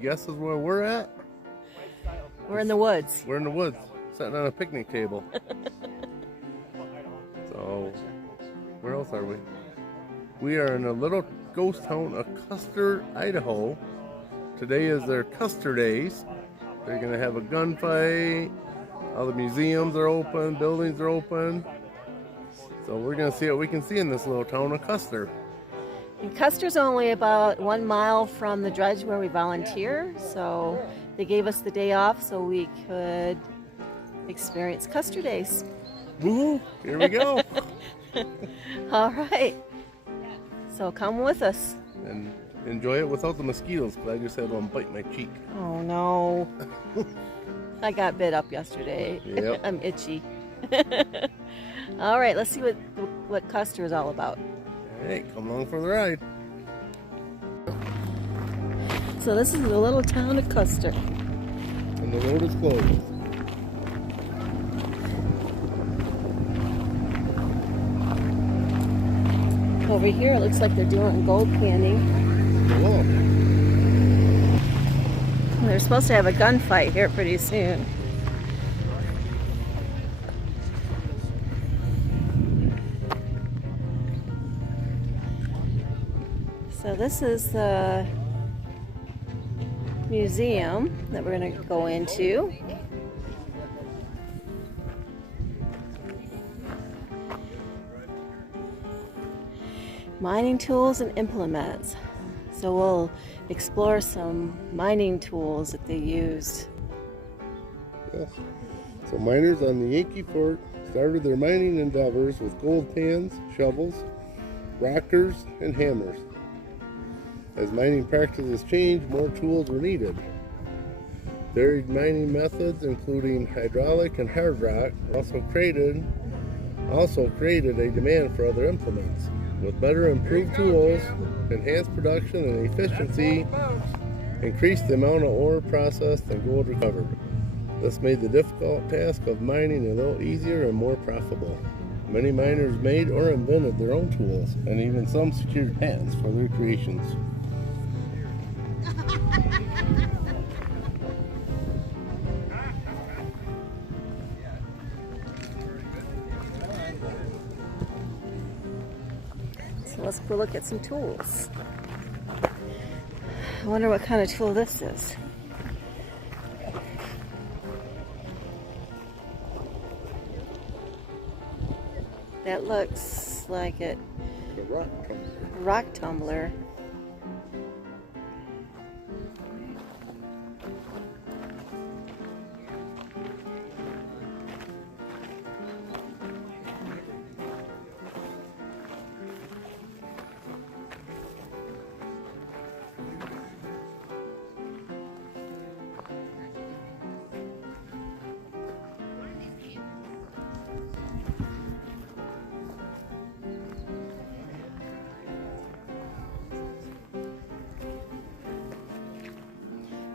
guesses where we're at? We're in the woods. We're in the woods, sitting on a picnic table. So, where else are we? We are in a little ghost town of Custer, Idaho. Today is their Custer Days. They're going to have a gunfight. All the museums are open, buildings are open. So we're going to see what we can see in this little town of Custer. And Custer's only about 1 mile from the dredge where we volunteer, so they gave us the day off so we could experience Custer Days. Woohoo! Here we go. All right. So come with us. And enjoy it without the mosquitoes, because I just had one bite my cheek. Oh no. I got bit up yesterday. Yep. I'm itchy. All right, let's see what Custer is all about. All right, come along for the ride. So this is the little town of Custer. And the road is closed. Over here, it looks like they're doing gold panning. Cool. They're supposed to have a gunfight here pretty soon. So this is the museum that we're going to go into. Mining tools and implements. So we'll explore some mining tools that they used. Yes. So miners on the Yankee Fork started their mining endeavors with gold pans, shovels, rockers, and hammers. As mining practices changed, more tools were needed. Varied mining methods, including hydraulic and hard rock, also created a demand for other implements. With better improved tools, enhanced production and efficiency, increased the amount of ore processed and gold recovered. This made the difficult task of mining a little easier and more profitable. Many miners made or invented their own tools, and even some secured patents for their creations. Let's go look at some tools. I wonder what kind of tool this is. That looks like it. The rock tumbler. Rock tumbler.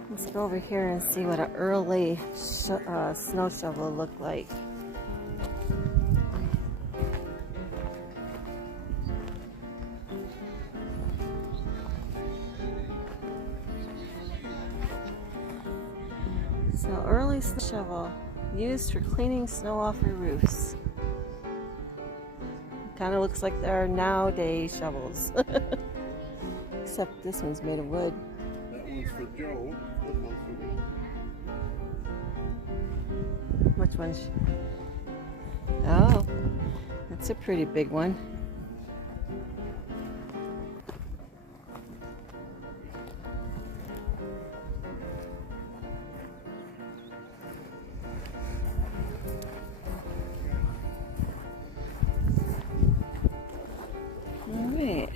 Let's go over here and see what an early snow shovel looked like. So early snow shovel used for cleaning snow off your roofs. Kind of looks like there are nowadays shovels. Except this one's made of wood. That one's for Joe. This one's for me. Which one's? Oh, that's a pretty big one. All right.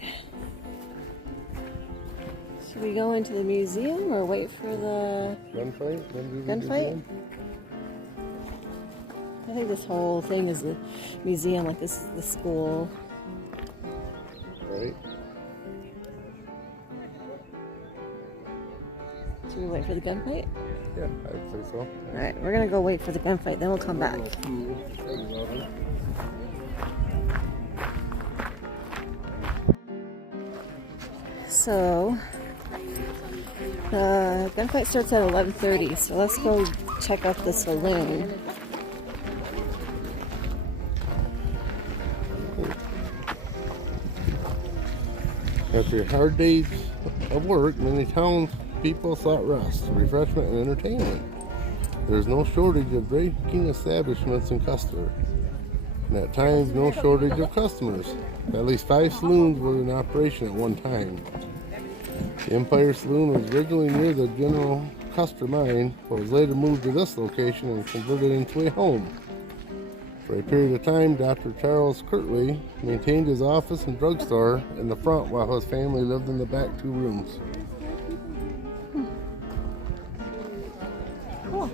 Should we go into the museum or wait for the Gunfight? gunfight? I think this whole thing is the museum, like this is the school. Right. Should we wait for the gunfight? Yeah, I'd say so. Alright, we're gonna go wait for the gunfight, then we'll come back. So, The gunfight starts at 11:30, so let's go check out the saloon. After hard days of work, many townspeople sought rest, refreshment, and entertainment. There is no shortage of drinking establishments in Custer, and at times no shortage of customers. At least 5 saloons were in operation at one time. The Empire Saloon was originally near the General Custer mine, but was later moved to this location and converted into a home. For a period of time, Dr. Charles Kirtley maintained his office and drugstore in the front while his family lived in the back 2 rooms. Cool.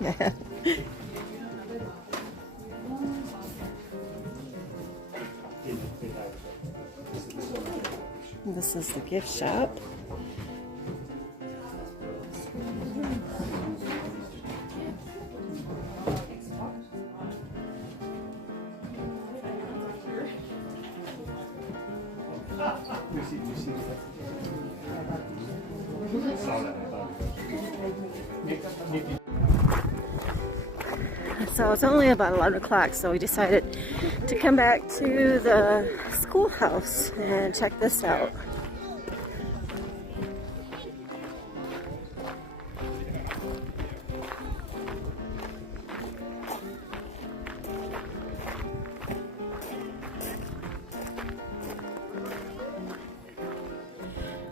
Yeah. This is the gift shop. So it's only about 11 o'clock, so we decided to come back to the schoolhouse and check this out.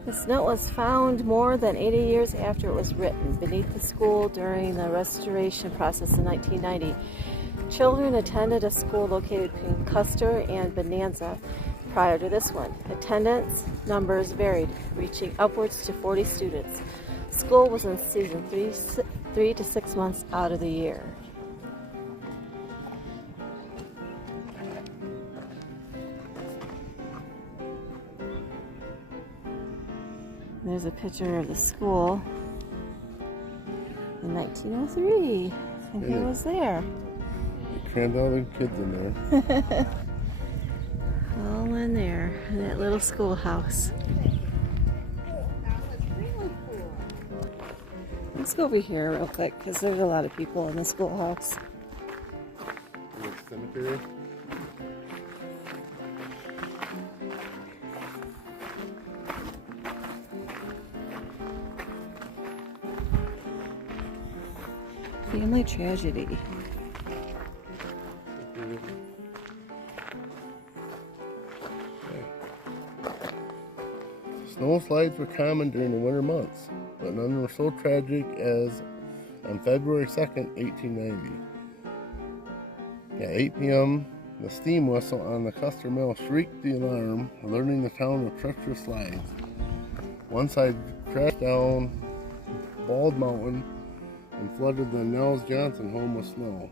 This note was found more than 80 years after it was written beneath the school during the restoration process in 1990. Children attended a school located between Custer and Bonanza prior to this one. Attendance numbers varied, reaching upwards to 40 students. School was in season 3 to 6 months out of the year. There's a picture of the school in 1903. I think it was there. They crammed all the kids in there. All in there, in that little schoolhouse. Let's go over here real quick because there's a lot of people in the schoolhouse. Cemetery. Family tragedy. Snow slides were common during the winter months, but none were so tragic as on February 2nd, 1890. At 8 p.m., the steam whistle on the Custer Mill shrieked the alarm, alerting the town of treacherous slides. One side crashed down Bald Mountain and flooded the Nels Johnson home with snow.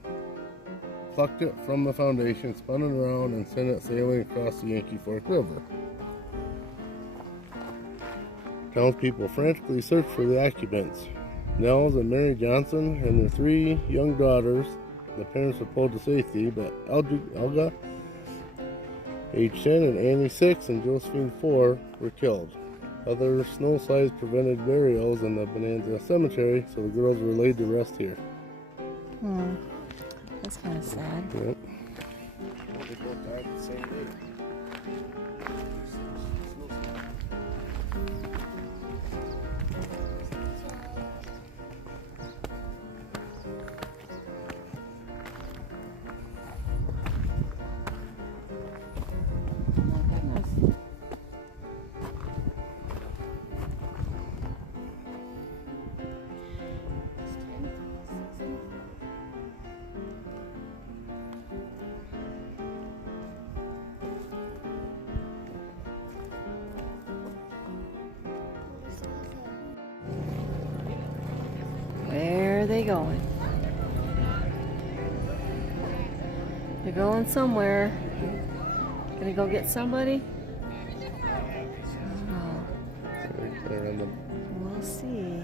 Plucked it from the foundation, spun it around, and sent it sailing across the Yankee Fork River. Townspeople frantically searched for the occupants. Nels and Mary Johnson and their 3 young daughters, the parents were pulled to safety, but Elga, age 10, and Annie, 6, and Josephine, 4, were killed. Other snow slides prevented burials in the Bonanza Cemetery, so the girls were laid to rest here. That's kind of sad. Yep. They both died the same day. Where are they going? They're going somewhere. Gonna go get somebody? Oh, we'll see.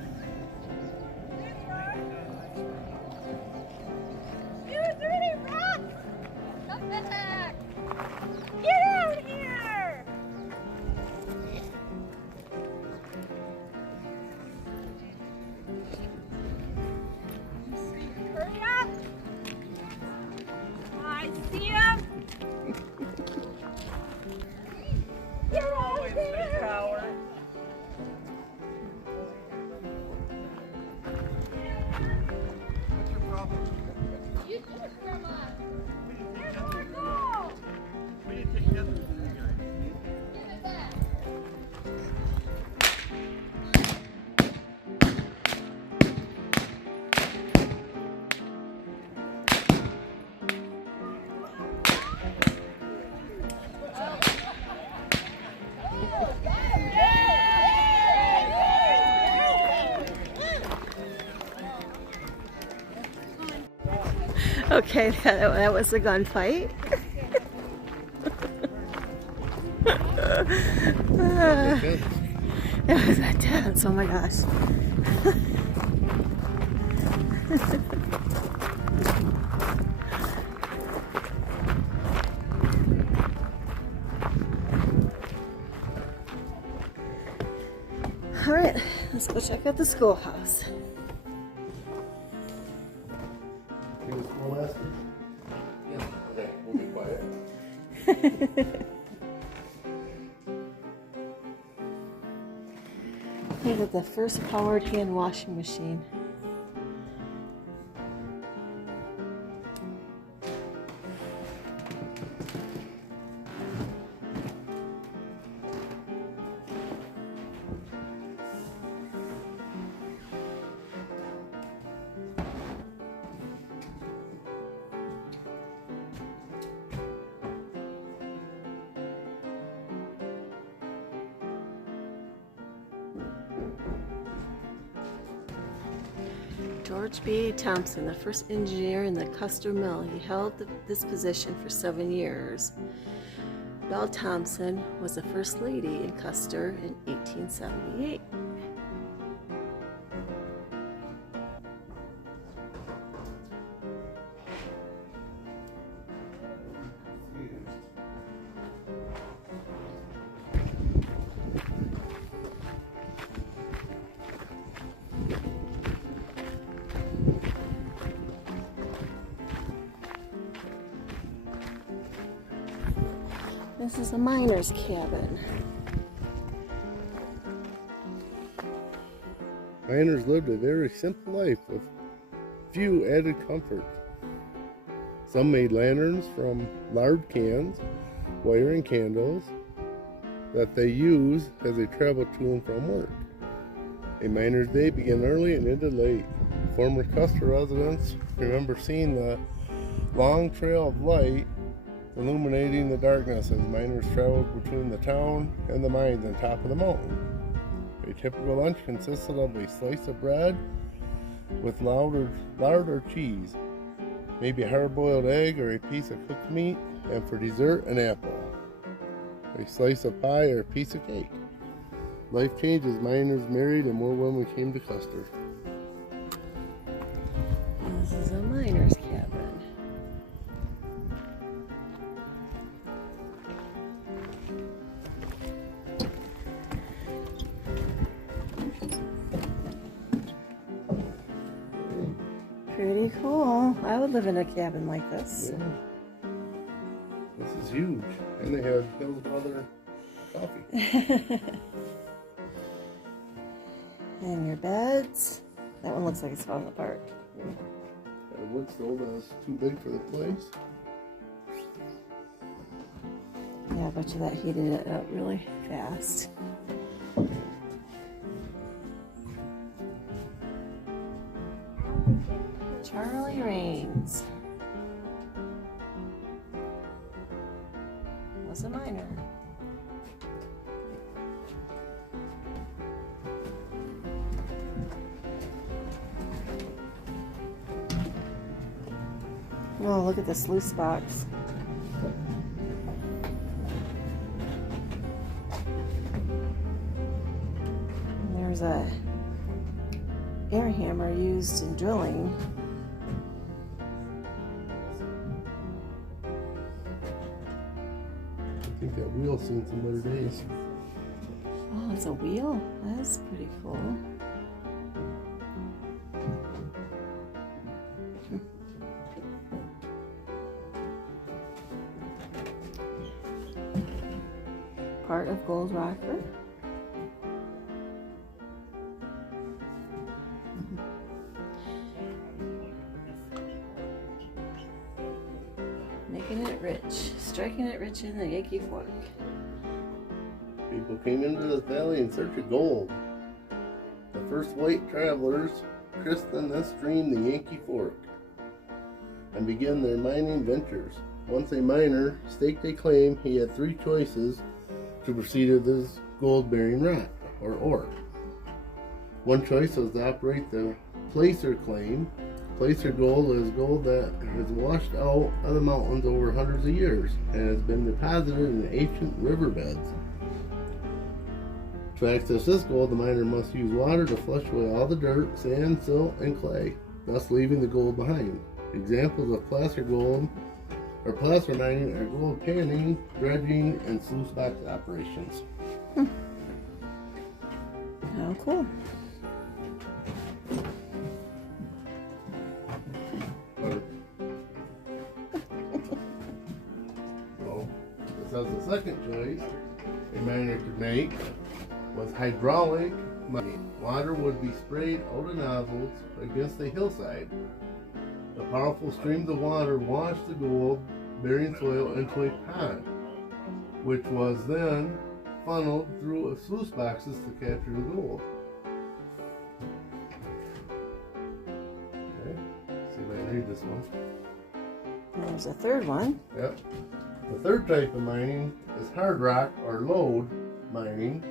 You dirty rat! Come back! Get out! You're always there. Power. What's your problem? You took from us. We didn't take nothing from you guys. Look at that. Okay, that was a gunfight. That was intense, oh my gosh. All right, let's go check out the schoolhouse. Yeah. Okay, we'll be quiet. Look at the first powered hand washing machine. George B. Thompson, the first engineer in the Custer Mill. He held this position for 7 years. Belle Thompson was the first lady in Custer in 1878. This is a miner's cabin. Miners lived a very simple life with few added comforts. Some made lanterns from lard cans, wire and candles that they used as they traveled to and from work. A miner's day began early and ended late. Former Custer residents remember seeing the long trail of light illuminating the darkness as miners traveled between the town and the mines on top of the mountain. A typical lunch consisted of a slice of bread with lard or cheese, maybe a hard-boiled egg or a piece of cooked meat, and for dessert, an apple, a slice of pie, or a piece of cake. Life changed as miners married and more women came to Custer. This is a miner's cabin. Pretty cool. I would live in a cabin like this. Yeah. This is huge. And they have filled with other coffee. And your beds. That one looks like it's falling apart. The wood stove is too big for the place. Yeah, I bet you that heated it up really fast. Charlie Raines was a miner. Oh, look at this loose box. And there's a air hammer used in drilling. I think that wheel's seen some better days. Oh, it's a wheel? That's pretty cool. part of Gold Rocker. Making it rich, striking it rich in the Yankee Fork. People came into this valley in search of gold. The first white travelers christened this stream the Yankee Fork and began their mining ventures. Once a miner staked a claim, he had three choices to proceed with his gold-bearing rock or ore. One choice was to operate the placer claim. Placer gold is gold that has washed out of the mountains over hundreds of years and has been deposited in ancient riverbeds. To access this gold, the miner must use water to flush away all the dirt, sand, silt, and clay, thus leaving the gold behind. Examples of placer gold or placer mining are gold panning, dredging, and sluice box operations. Oh, cool. Well, this has the second choice a miner could make was hydraulic mining. Water would be sprayed out of nozzles against the hillside. The powerful streams of water washed the gold-bearing soil into a pond, which was then funneled through sluice boxes to capture the gold. Okay, see if I can read this one. There's a third one. Yep. The third type of mining is hard rock or lode mining.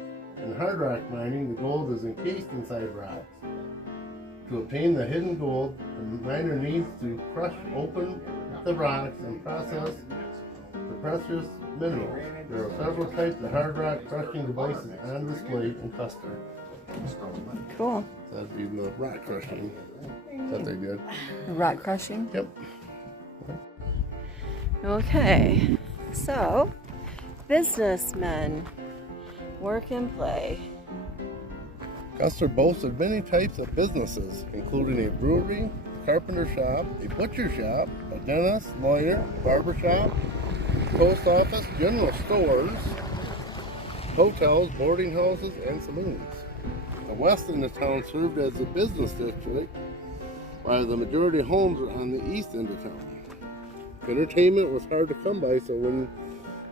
In hard rock mining, the gold is encased inside rocks. To obtain the hidden gold, the miner needs to crush open the rocks and process the precious minerals. There are several types of hard rock crushing devices on display in Custer. Cool. That'd be the rock crushing that they did. Rock crushing? Yep. Okay, so businessmen, work and play. Custer boasted many types of businesses, including a brewery, carpenter shop, a butcher shop, a dentist, lawyer, barber shop, post office, general stores, hotels, boarding houses, and saloons. The west end of town served as a business district, while the majority of homes were on the east end of town. Entertainment was hard to come by, so when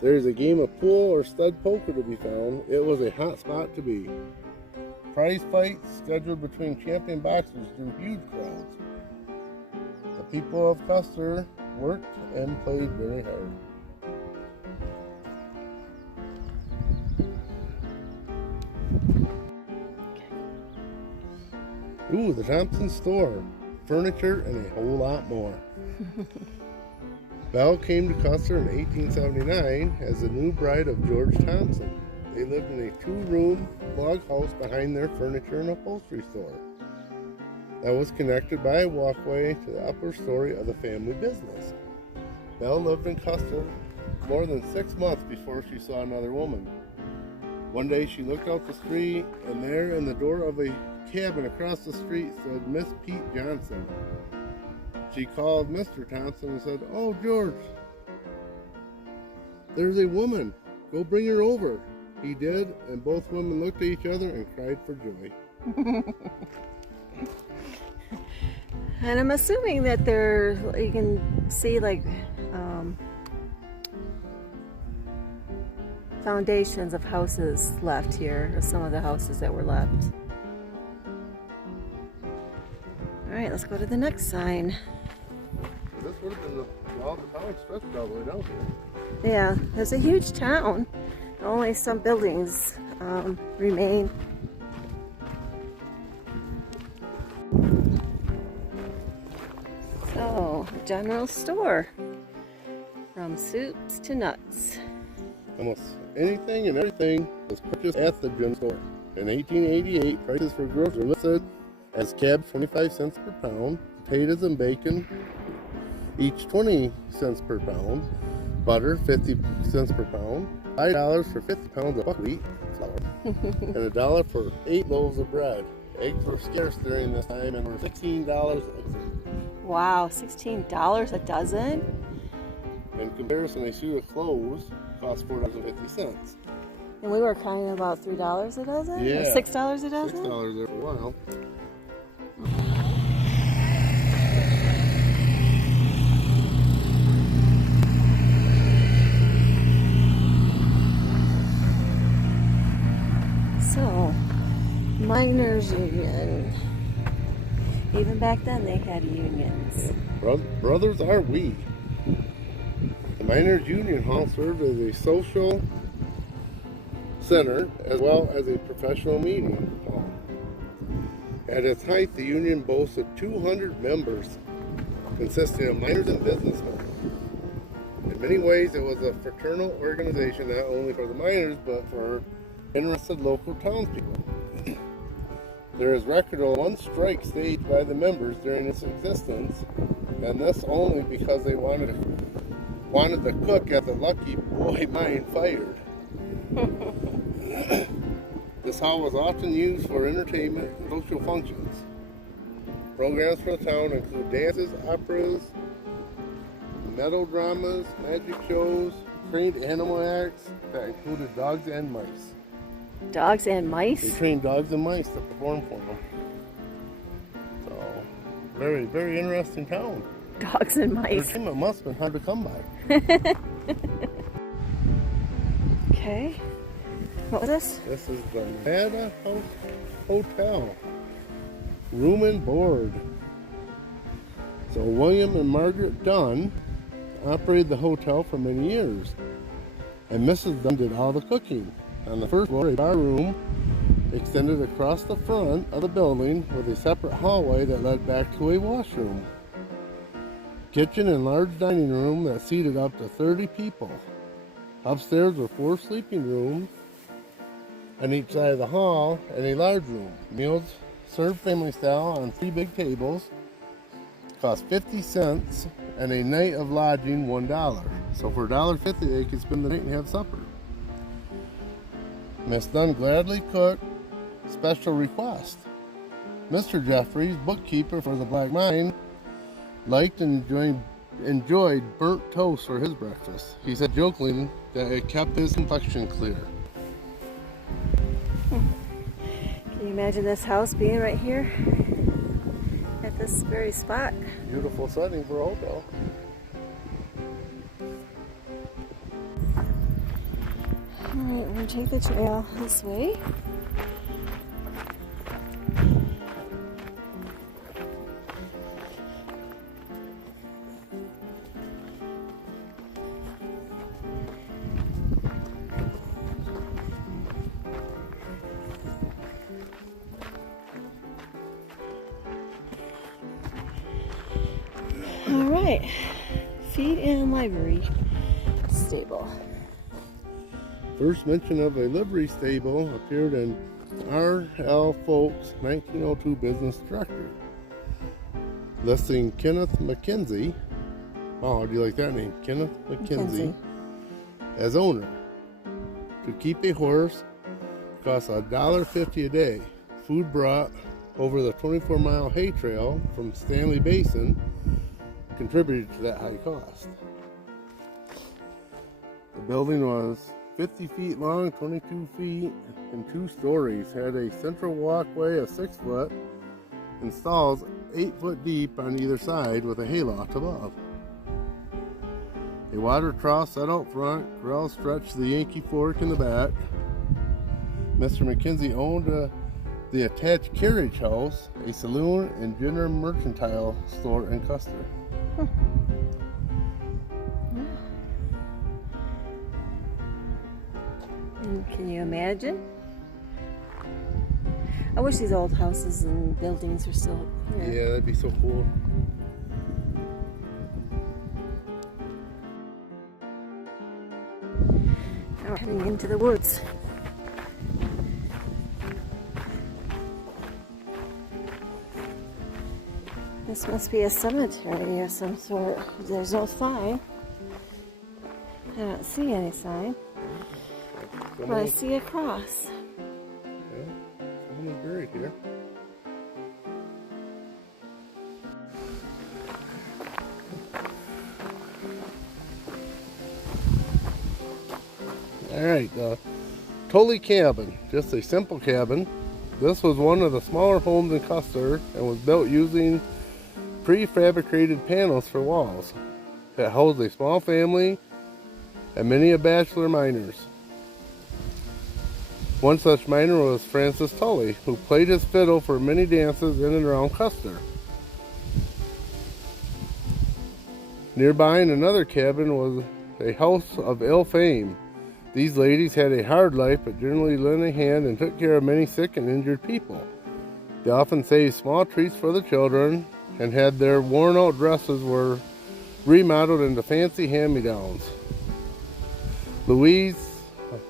there's a game of pool or stud poker to be found, it was a hot spot to be. Prize fights scheduled between champion boxers drew huge crowds. The people of Custer worked and played very hard. Ooh, the Thompson Store. Furniture and a whole lot more. Belle came to Custer in 1879 as the new bride of George Thompson. They lived in a two-room log house behind their furniture and upholstery store that was connected by a walkway to the upper story of the family business. Belle lived in Custer more than 6 months before she saw another woman. One day she looked out the street, and there in the door of a cabin across the street stood Miss Pete Johnson. She called Mr. Thompson and said, "Oh, George, there's a woman. Go bring her over." He did, and both women looked at each other and cried for joy. And I'm assuming that you can see like foundations of houses left here, or some of the houses that were left. All right, let's go to the next sign. This would have been all the town stretched all the way down here. Yeah, there's a huge town. Only some buildings remain. So, general store. From soups to nuts. Almost anything and everything was purchased at the general store. In 1888, prices for groceries were listed as cabs 25 cents per pound, potatoes and bacon each 20 cents per pound, butter 50 cents per pound, $5 for 50 pounds of buckwheat flour, and $1 for 8 loaves of bread. Eggs were scarce during this time and were $16 a dozen. Wow, $16 a dozen? In comparison, a suit of clothes cost $4.50. And we were kind of about $3 a dozen? Yeah. Or $6 a dozen? $6 there for a while. So, miners union. Even back then they had unions. Brothers are we. The Miners Union Hall served as a social center as well as a professional meeting hall. At its height, the union boasted 200 members, consisting of miners and businessmen. In many ways, it was a fraternal organization not only for the miners, but for interested local townspeople. There is record of one strike staged by the members during its existence, and this only because they wanted the cook at the Lucky Boy mine fired. This hall was often used for entertainment and social functions. Programs for the town include dances, operas, melodramas, magic shows, trained animal acts that included dogs and mice. Dogs and They mice? trained dogs and mice to perform for them. So, very, very interesting town. Dogs and mice. Entertainment must have been hard to come by. Okay. What was this? This is the Nevada House Hotel. Room and board. So William and Margaret Dunn operated the hotel for many years. And Mrs. Dunn did all the cooking. On the first floor, a bar room extended across the front of the building with a separate hallway that led back to a washroom. Kitchen and large dining room that seated up to 30 people. Upstairs were 4 sleeping rooms on each side of the hall and a large room. Meals served family style on 3 big tables. Cost 50 cents and a night of lodging $1. So for $1.50 they could spend the night and have supper. Miss Dunn gladly cooked special request. Mr. Jeffries, bookkeeper for the Black Mine, liked and enjoyed burnt toast for his breakfast. He said jokingly that it kept his complexion clear. Can you imagine this house being right here? At this very spot? Beautiful setting for a hotel. Alright, we're going to take the trail this way. Alright, feed and livery stable. First mention of a livery stable appeared in R.L. Folk's 1902 business directory, listing Kenneth McKenzie. Oh, do you like that name? Kenneth McKenzie as owner. To keep a horse costs $1.50 a day. Food brought over the 24-mile hay trail from Stanley Basin contributed to that high cost. The building was 50 feet long, 22 feet, and 2 stories. Had a central walkway of 6 foot and stalls 8 foot deep on either side with a hayloft above. A water trough set out front, corral stretched to the Yankee Fork in the back. Mr. McKenzie owned the attached carriage house, a saloon, and general mercantile store in Custer. Can you imagine? I wish these old houses and buildings were still here. Yeah, that'd be so cool. Now we're heading into the woods. This must be a cemetery of some sort. There's no sign. I don't see any sign. But I see a cross. Yeah, someone is buried here. Alright, Tully Cabin, just a simple cabin. This was one of the smaller homes in Custer and was built using prefabricated panels for walls. It housed a small family and many of bachelor miners. One such miner was Francis Tully, who played his fiddle for many dances in and around Custer. Nearby in another cabin was a house of ill fame. These ladies had a hard life, but generally lent a hand and took care of many sick and injured people. They often saved small treats for the children and had their worn-out dresses were remodeled into fancy hand-me-downs. Louise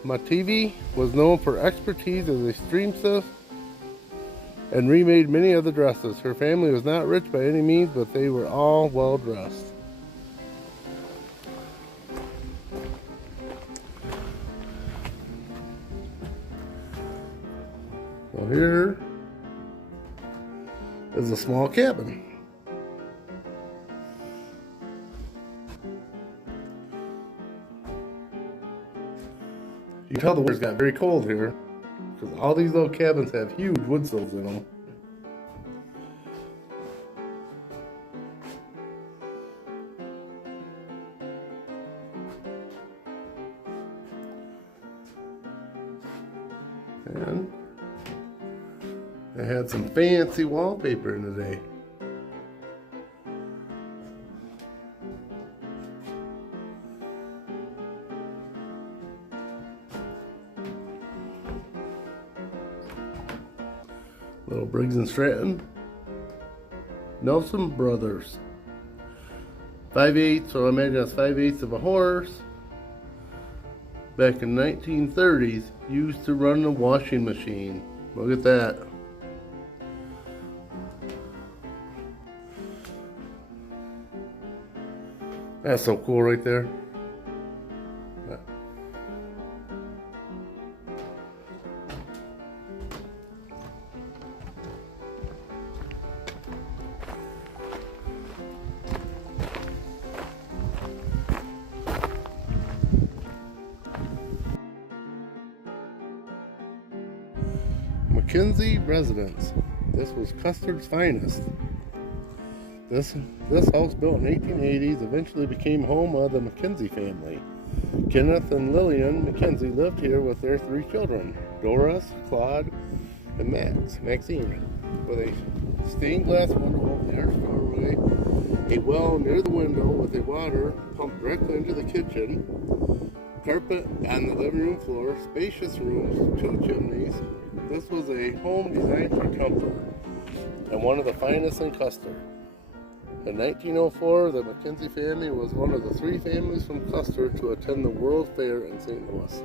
Mativi was known for expertise as a seamstress and remade many of the dresses. Her family was not rich by any means, but they were all well dressed. So here is a small cabin. You can tell the weather's got very cold here because all these little cabins have huge wood sills in them. And I had some fancy wallpaper in today. Little Briggs and Stratton. Nelson Brothers. 5/8, so I imagine that's 5/8 of a horse. Back in 1930s, used to run a washing machine. Look at that. That's so cool right there. McKenzie Residence. This was Custer's finest. This house, built in the 1880s, eventually became home of the McKenzie family. Kenneth and Lillian McKenzie lived here with their 3 children, Doris, Claude, and Maxine, with a stained glass window over the arched doorway, a well near the window with a water pumped directly into the kitchen, carpet on the living room floor, spacious rooms, 2 chimneys. This was a home designed for comfort and one of the finest in Custer. In 1904, the McKenzie family was one of the 3 families from Custer to attend the World Fair in St. Louis.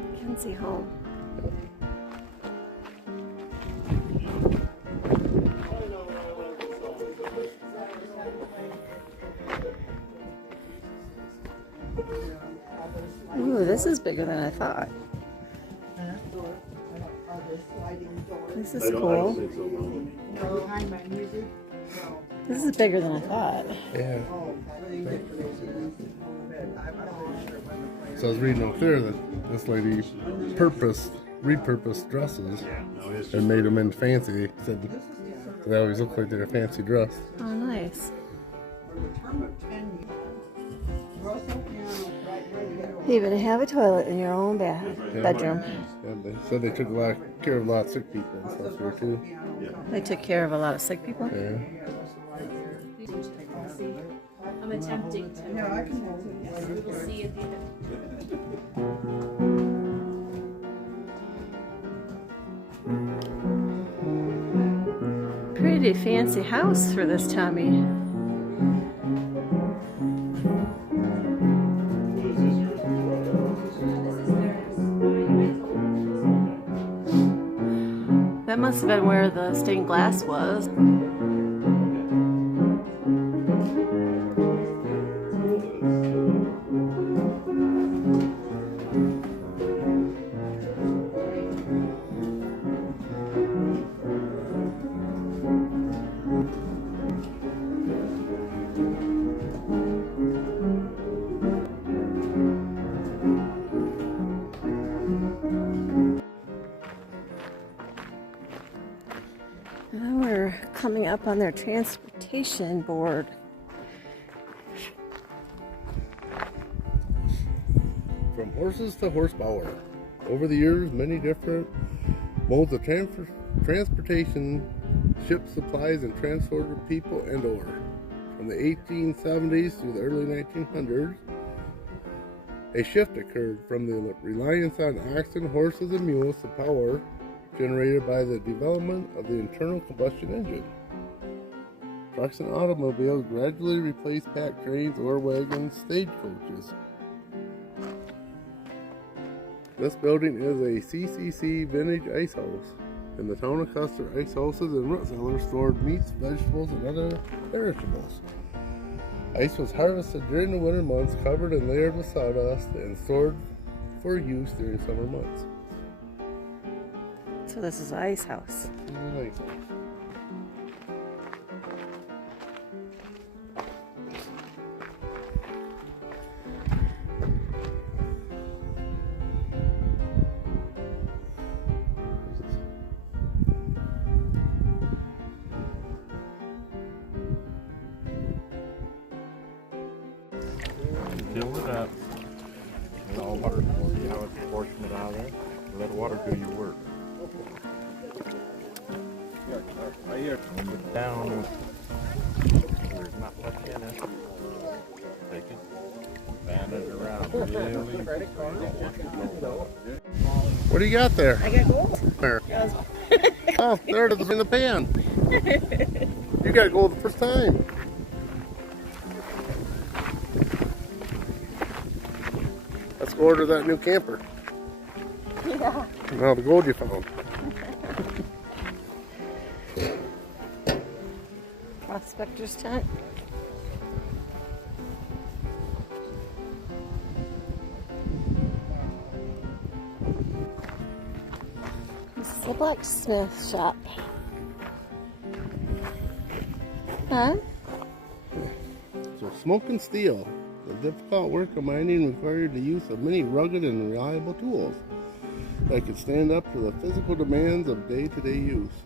McKenzie home. Ooh, this is bigger than I thought. This is cool. This is bigger than I thought. Yeah. So I was reading up there that this lady repurposed dresses and made them into fancy. Said they always look like they're a fancy dress. Oh, nice. You even have a toilet in your own bedroom. And they said they took care of a lot of sick people and stuff here too. They took care of a lot of sick people? Yeah. I'm attempting to. No, I can hold it. Yes, we will see at the end of Pretty fancy house for this Tommy. That must have been where the stained glass was. coming up on their transportation board. From horses to horsepower. Over the years, many different modes of transportation shipped supplies and transported people and ore. From the 1870s through the early 1900s, a shift occurred from the reliance on oxen, horses, and mules to power generated by the development of the internal combustion engine. Trucks and automobiles gradually replaced pack trains, ore wagons, stagecoaches. This building is a CCC vintage ice house. In the town of Custer, ice houses and root cellars stored meats, vegetables, and other perishables. Ice was harvested during the winter months, covered and layered with sawdust, and stored for use during summer months. So this is Ice House. This is an ice house. Fill it up. And all water, see how it's portioned it out of there? Let water do your work. Right here. When it's down, there's not much in it. Take it, band it around really. What do you got there? I got gold. There. Oh, there it is in the pan. You got gold the first time. Let's go order that new camper. Yeah. Now the gold you found. Prospector's tent. This is the Blacksmith Shop. Huh? So smoke and steel. The difficult work of mining required the use of many rugged and reliable tools that could stand up to the physical demands of day-to-day use.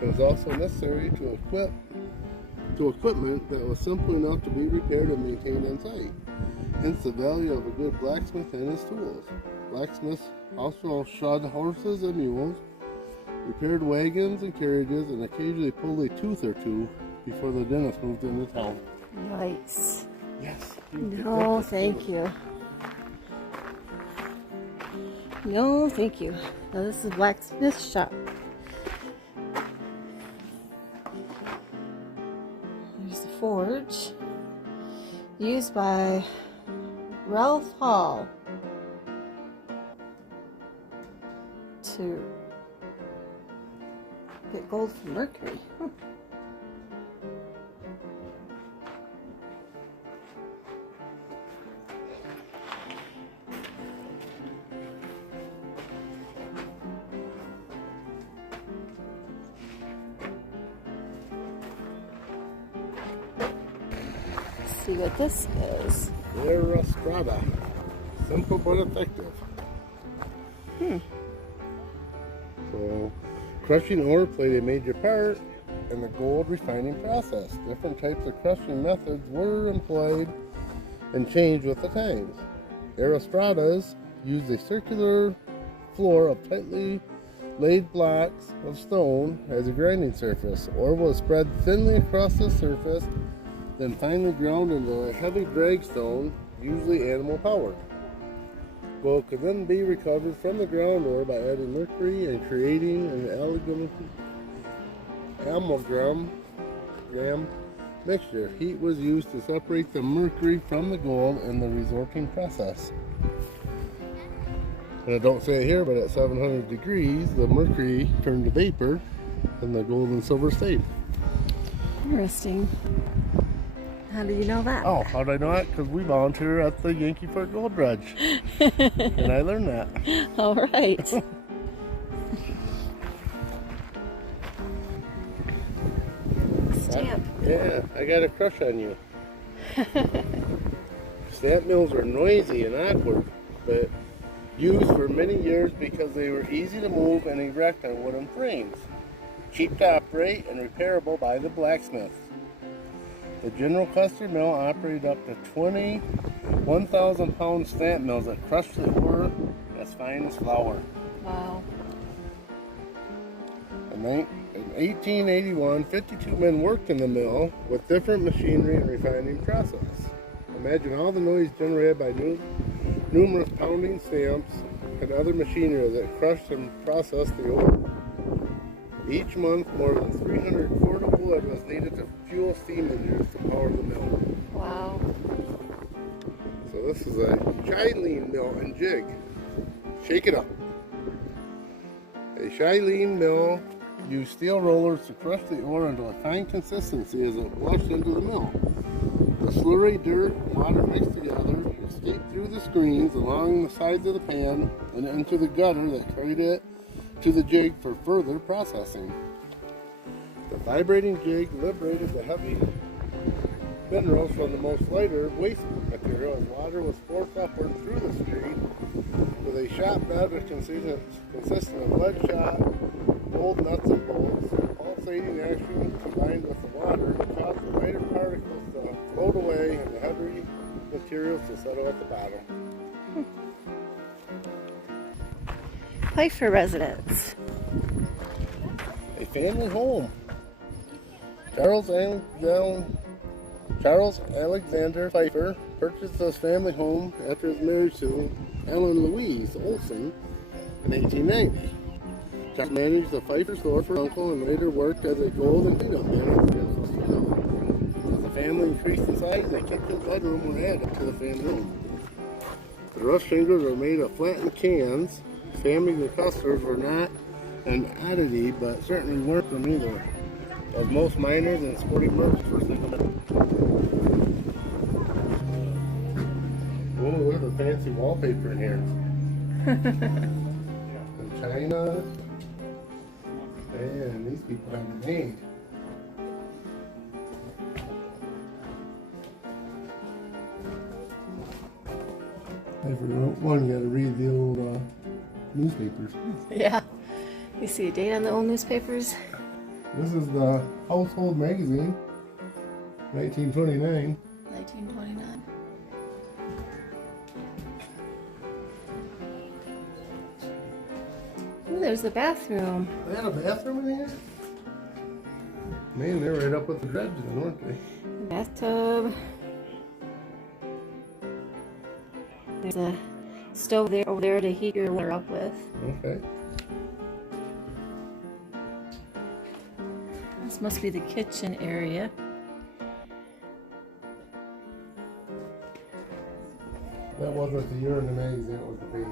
It was also necessary to equipment that was simple enough to be repaired and maintained on site. Hence the value of a good blacksmith and his tools. Blacksmiths also shod horses and mules, repaired wagons and carriages, and occasionally pulled a tooth or two before the dentist moved into town. Nice. Yes. No, thank you. No, thank you. Now this is Blacksmith Shop. There's the forge used by Ralph Hall to get gold from mercury. See what this is. Arrastra. Simple but effective. So, crushing ore played a major part in the gold refining process. Different types of crushing methods were employed and changed with the times. Arrastradas used a circular floor of tightly laid blocks of stone as a grinding surface. Ore was spread thinly across the surface, then finally ground into a heavy dragstone, usually animal powered. Gold could then be recovered from the ground ore by adding mercury and creating an amalgam mixture. Heat was used to separate the mercury from the gold in the resorting process. And I don't say it here, but at 700 degrees, the mercury turned to vapor and the gold and silver stayed. Interesting. How do you know that? Oh, how did I know that? Because we volunteer at the Yankee Fork Gold Dredge. And I learned that. All right. Stamp. Yeah, I got a crush on you. Stamp mills are noisy and awkward, but used for many years because they were easy to move and erect on wooden frames. cheap to operate and repairable by the blacksmith. The General Custer Mill operated up to 20 1,000-pound stamp mills that crushed the ore as fine as flour. Wow. In 1881, 52 men worked in the mill with different machinery and refining process. Imagine all the noise generated by numerous pounding stamps and other machinery that crushed and processed the ore. Each month, more than 300 quart of wood was needed to fuel steam engines to power the mill. Wow. So this is a Chilean Mill and Jig. Shake it up. A Chilean mill used steel rollers to crush the ore into a fine consistency as it washed into the mill. The slurry, dirt, and water mixed together escaped through the screens along the sides of the pan and into the gutter that carried it to the jig for further processing. The vibrating jig liberated the heavy minerals from the most lighter waste material as water was forced upward through the stream with a shot bed consistent of lead shot, gold nuts and bolts. Pulsating action combined with the water caused the lighter particles to float away and the heavy materials to settle at the bottom. Pfeiffer Residence. A family home. Charles Alexander Pfeiffer purchased this family home after his marriage to Ellen Louise Olson in 1890. Charles managed the Pfeiffer store for uncle and later worked as a gold and cleanup man at the Custer County. As the family increased in size, a kitchen and bedroom were added to the family home. The roof shingles were made of flattened cans. Families and Custers were not an oddity, but certainly weren't them either, as most miners and sporting merchants were single. Oh, look at the fancy wallpaper in here. In China. Man, these people have it made. Every one, you gotta read the old newspapers. Yeah. You see a date on the old newspapers? This is the Household Magazine, 1929. 1929. Ooh, there's the bathroom. They had a bathroom in here? Man, they're right up with the dredge then, weren't they? Bathtub. There's a stove there over there to heat your water up with. Okay. This must be the kitchen area. That wasn't the year in the magazine, it was the page.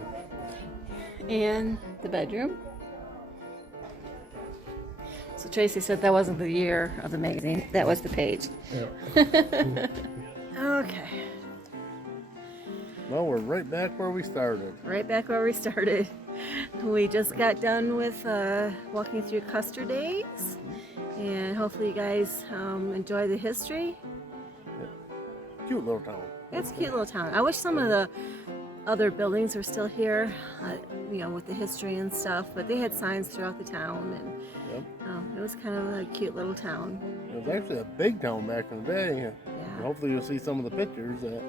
And the bedroom. So Tracy said that wasn't the year of the magazine, that was the page. Yeah. Okay. Well, we're right back where we started. Right back where we started. We just got done with walking through Custer Days, and hopefully you guys enjoy the history. Yeah. Cute little town. It's a cute little town. I wish some of the other buildings were still here, you know, with the history and stuff, but they had signs throughout the town, and Yep. it was kind of a cute little town. It was actually a big town back in the day. Yeah. And hopefully you'll see some of the pictures that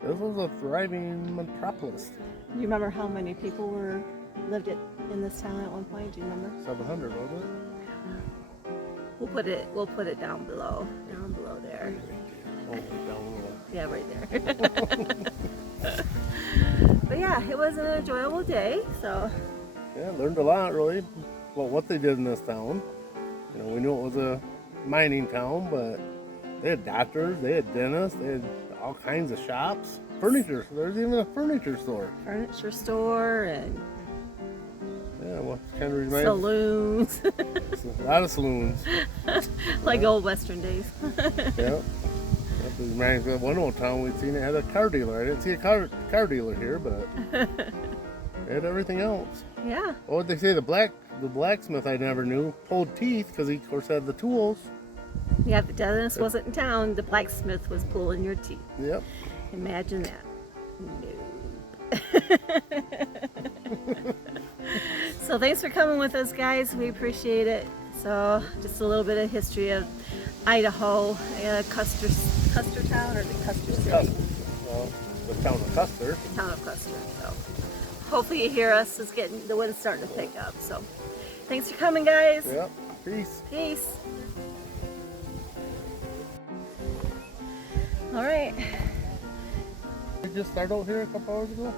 this was a thriving metropolis. You remember how many people lived in this town at one point? Do you remember? 700, wasn't it? We'll put it down below there. Oh, down below. Yeah, right there. But yeah, it was an enjoyable day. So Yeah, learned a lot really about what they did in this town. You know, we knew it was a mining town, but they had doctors, they had dentists, they had all kinds of shops, furniture. There's even a furniture store. furniture store and Yeah, well, kind of reminds saloons, a lot of saloons. like old Western days. Yep. That reminds me of one old town we'd seen. It had a car dealer. I didn't see a car dealer here, but they had everything else. Yeah. What would they say? The blacksmith I never knew pulled teeth because he of course had the tools. Yeah, the dentist wasn't in town. The blacksmith was pulling your teeth. Yep. Imagine that. No. So thanks for coming with us, guys. We appreciate it. So just a little bit of history of Idaho, Custer Town, or the Custer City? Custer. Well, the town of Custer. The town of Custer. So hopefully you hear us. It's getting, the wind's starting to pick up. So thanks for coming, guys. Yep. Peace. Peace. All right. We just started out here a couple hours ago.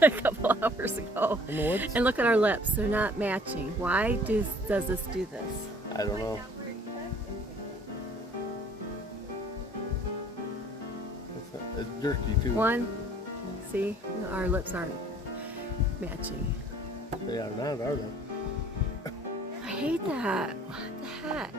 A couple hours ago. In the woods? And look at our lips. They're not matching. Why does this do this? I don't know. It's jerky too. One, see, our lips aren't matching. They are not, are they? I hate that. What the heck?